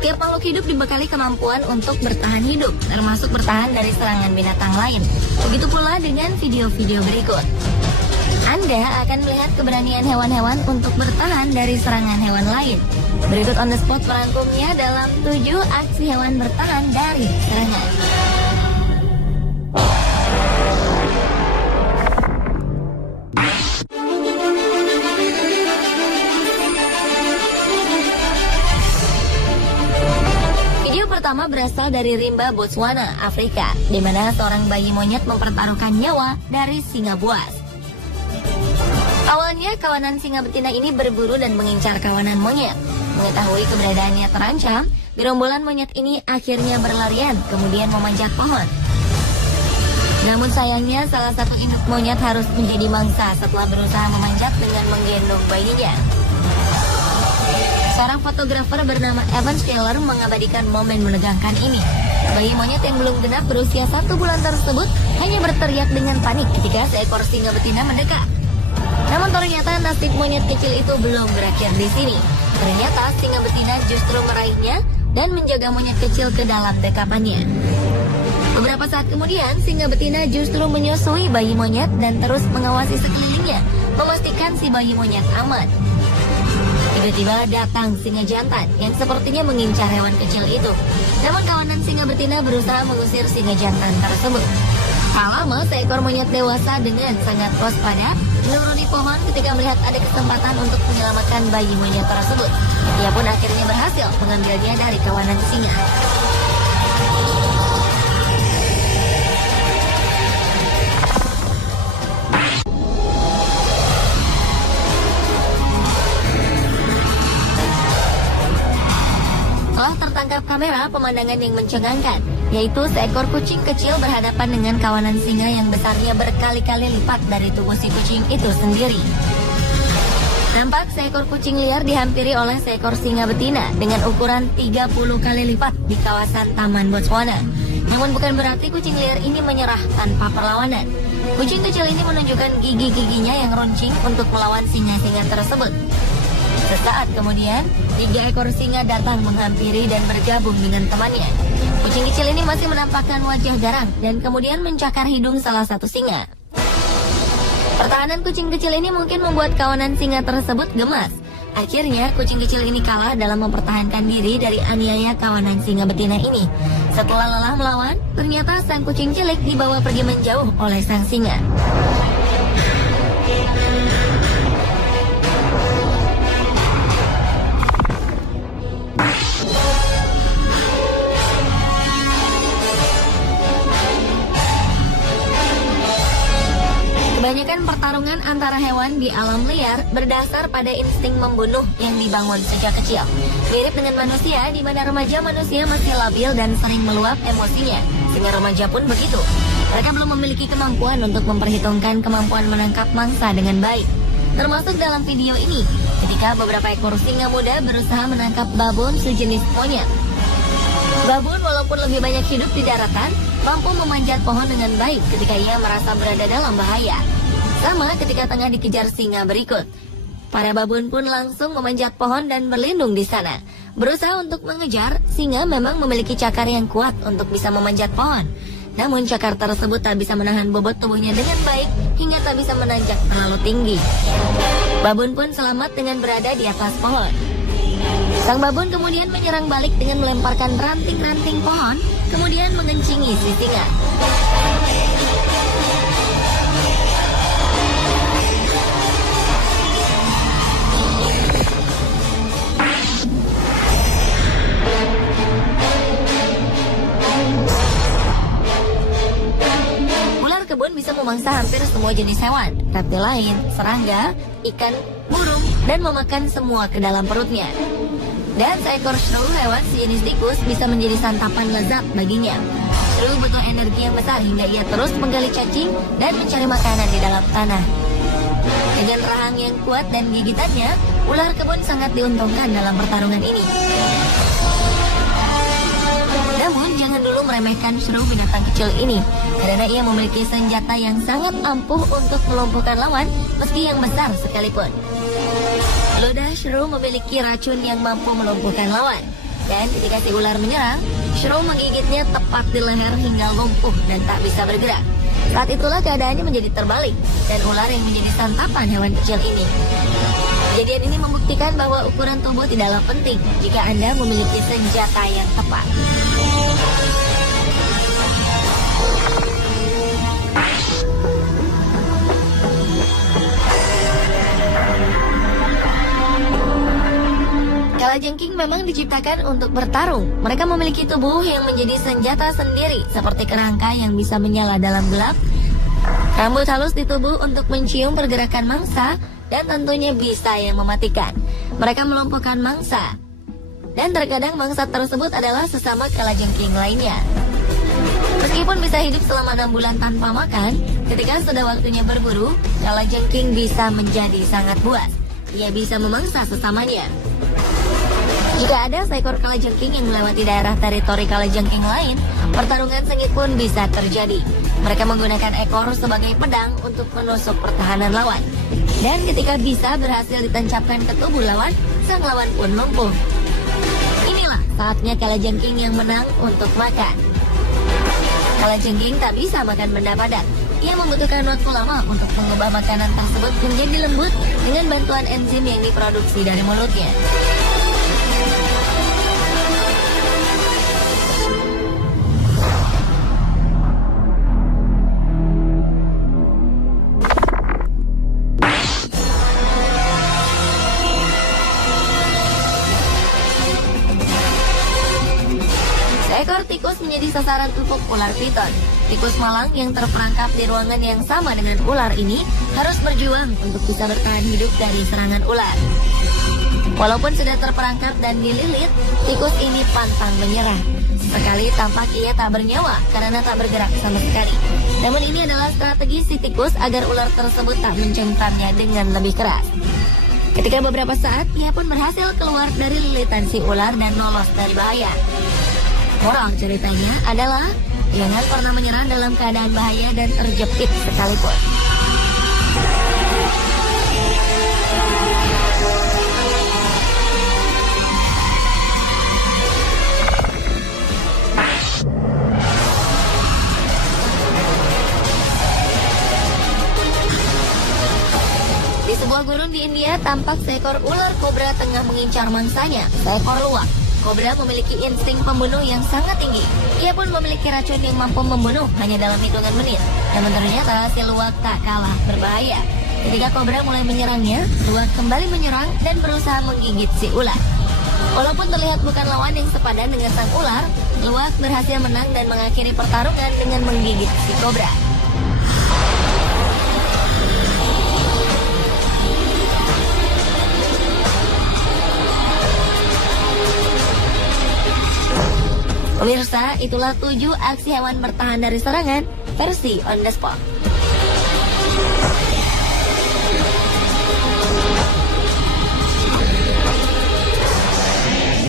Setiap makhluk hidup dibekali kemampuan untuk bertahan hidup, termasuk bertahan dari serangan binatang lain. Begitu pula dengan video-video berikut. Anda akan melihat keberanian hewan-hewan untuk bertahan dari serangan hewan lain. Berikut on the spot merangkumnya dalam 7 aksi hewan bertahan dari serangan. Video pertama berasal dari rimba Botswana, Afrika, di mana seorang bayi monyet mempertaruhkan nyawa dari singa buas. Awalnya, kawanan singa betina ini berburu dan mengincar kawanan monyet. Mengetahui keberadaannya terancam, gerombolan monyet ini akhirnya berlarian, kemudian memanjat pohon. Namun sayangnya, salah satu induk monyet harus menjadi mangsa setelah berusaha memanjat dengan menggendong bayinya. Seorang fotografer bernama Evan Scheller mengabadikan momen menegangkan ini. Bayi monyet yang belum genap berusia 1 bulan tersebut hanya berteriak dengan panik ketika seekor singa betina mendekat. Namun ternyata nasib monyet kecil itu belum berakhir di sini. Ternyata singa betina justru meraihnya dan menjaga monyet kecil ke dalam dekapannya. Beberapa saat kemudian, singa betina justru menyusui bayi monyet dan terus mengawasi sekelilingnya, memastikan si bayi monyet aman. Tiba-tiba datang singa jantan yang sepertinya mengincar hewan kecil itu. Namun kawanan singa betina berusaha mengusir singa jantan tersebut. Tak lama, seekor monyet dewasa dengan sangat waspada menuruni pohon ketika melihat ada kesempatan untuk menyelamatkan bayi monyet tersebut. Ia pun akhirnya berhasil mengambilnya dari kawanan singa. Telah tertangkap kamera pemandangan yang mencengangkan, yaitu seekor kucing kecil berhadapan dengan kawanan singa yang besarnya berkali-kali lipat dari tubuh si kucing itu sendiri. Nampak seekor kucing liar dihampiri oleh seekor singa betina dengan ukuran 30 kali lipat di kawasan Taman Botswana. Namun bukan berarti kucing liar ini menyerah tanpa perlawanan. Kucing kecil ini menunjukkan gigi-giginya yang runcing untuk melawan singa-singa tersebut. Sesaat kemudian, 3 ekor singa datang menghampiri dan bergabung dengan temannya. Kucing kecil ini masih menampakkan wajah garang dan kemudian mencakar hidung salah satu singa. Pertahanan kucing kecil ini mungkin membuat kawanan singa tersebut gemas. Akhirnya, kucing kecil ini kalah dalam mempertahankan diri dari aniaya kawanan singa betina ini. Setelah lelah melawan, ternyata sang kucing cilik dibawa pergi menjauh oleh sang singa. Kebanyakan pertarungan antara hewan di alam liar berdasar pada insting membunuh yang dibangun sejak kecil. Mirip dengan manusia, di mana remaja manusia masih labil dan sering meluap emosinya. Singa remaja pun begitu. Mereka belum memiliki kemampuan untuk memperhitungkan kemampuan menangkap mangsa dengan baik. Termasuk dalam video ini, ketika beberapa ekor singa muda berusaha menangkap babon sejenis monyet. Babon walaupun lebih banyak hidup di daratan, mampu memanjat pohon dengan baik ketika ia merasa berada dalam bahaya. Sama ketika tengah dikejar singa berikut. Para babon pun langsung memanjat pohon dan berlindung di sana. Berusaha untuk mengejar, singa memang memiliki cakar yang kuat untuk bisa memanjat pohon. Namun cakar tersebut tak bisa menahan bobot tubuhnya dengan baik hingga tak bisa menanjak terlalu tinggi. Babon pun selamat dengan berada di atas pohon. Sang babon kemudian menyerang balik dengan melemparkan ranting-ranting pohon, kemudian mengencingi si singa. Ular kebun bisa memangsa hampir semua jenis hewan, reptil lain, serangga, ikan, burung, dan memakan semua ke dalam perutnya. Dan seekor shrew, hewan sejenis tikus, bisa menjadi santapan lezat baginya. Shrew butuh energi yang besar hingga ia terus menggali cacing dan mencari makanan di dalam tanah. Dengan rahang yang kuat dan gigitannya, ular kebun sangat diuntungkan dalam pertarungan ini. Namun jangan dulu meremehkan shrew, binatang kecil ini, karena ia memiliki senjata yang sangat ampuh untuk melumpuhkan lawan meski yang besar sekalipun. Ludah shrew memiliki racun yang mampu melumpuhkan lawan. Dan ketika si ular menyerang, Shrew menggigitnya tepat di leher hingga lumpuh dan tak bisa bergerak. Saat itulah keadaannya menjadi terbalik, dan ular yang menjadi santapan hewan kecil ini. Kejadian ini membuktikan bahwa ukuran tubuh tidaklah penting jika Anda memiliki senjata yang tepat. Kalajengking memang diciptakan untuk bertarung. Mereka memiliki tubuh yang menjadi senjata sendiri, seperti kerangka yang bisa menyala dalam gelap, rambut halus di tubuh untuk mencium pergerakan mangsa, dan tentunya bisa yang mematikan. Mereka melumpuhkan mangsa, dan terkadang mangsa tersebut adalah sesama kalajengking lainnya. Meskipun bisa hidup selama 6 bulan tanpa makan, ketika sudah waktunya berburu, kalajengking bisa menjadi sangat buas. Ia bisa memangsa sesamanya. Jika ada seekor kalajengking yang melewati daerah teritori kalajengking lain, pertarungan sengit pun bisa terjadi. Mereka menggunakan ekor sebagai pedang untuk menusuk pertahanan lawan. Dan ketika bisa berhasil ditancapkan ke tubuh lawan, sang lawan pun lumpuh. Inilah saatnya kalajengking yang menang untuk makan. Kalajengking tak bisa makan benda padat. Ia membutuhkan waktu lama untuk mengubah makanan tersebut menjadi lembut dengan bantuan enzim yang diproduksi dari mulutnya. Seekor tikus menjadi sasaran empuk ular piton. Tikus malang yang terperangkap di ruangan yang sama dengan ular ini harus berjuang untuk bisa bertahan hidup dari serangan ular. Walaupun sudah terperangkap dan dililit, tikus ini pantang menyerah. Sekali tampak ia tak bernyawa karena tak bergerak sama sekali. Namun ini adalah strategi si tikus agar ular tersebut tak mencengkramnya dengan lebih keras. Ketika beberapa saat, ia pun berhasil keluar dari lilitan si ular dan lolos dari bahaya. Moral ceritanya adalah jangan pernah menyerah dalam keadaan bahaya dan terjepit sekalipun. Di sebuah gurun di India tampak seekor ular kobra tengah mengincar mangsanya, seekor luwak. Kobra memiliki insting pembunuh yang sangat tinggi. Ia pun memiliki racun yang mampu membunuh hanya dalam hitungan menit. Namun ternyata si luwak tak kalah berbahaya. Ketika kobra mulai menyerangnya, luwak kembali menyerang dan berusaha menggigit si ular. Walaupun terlihat bukan lawan yang sepadan dengan sang ular, luwak berhasil menang dan mengakhiri pertarungan dengan menggigit si kobra. Pemirsa, itulah 7 aksi hewan bertahan dari serangan versi on the spot.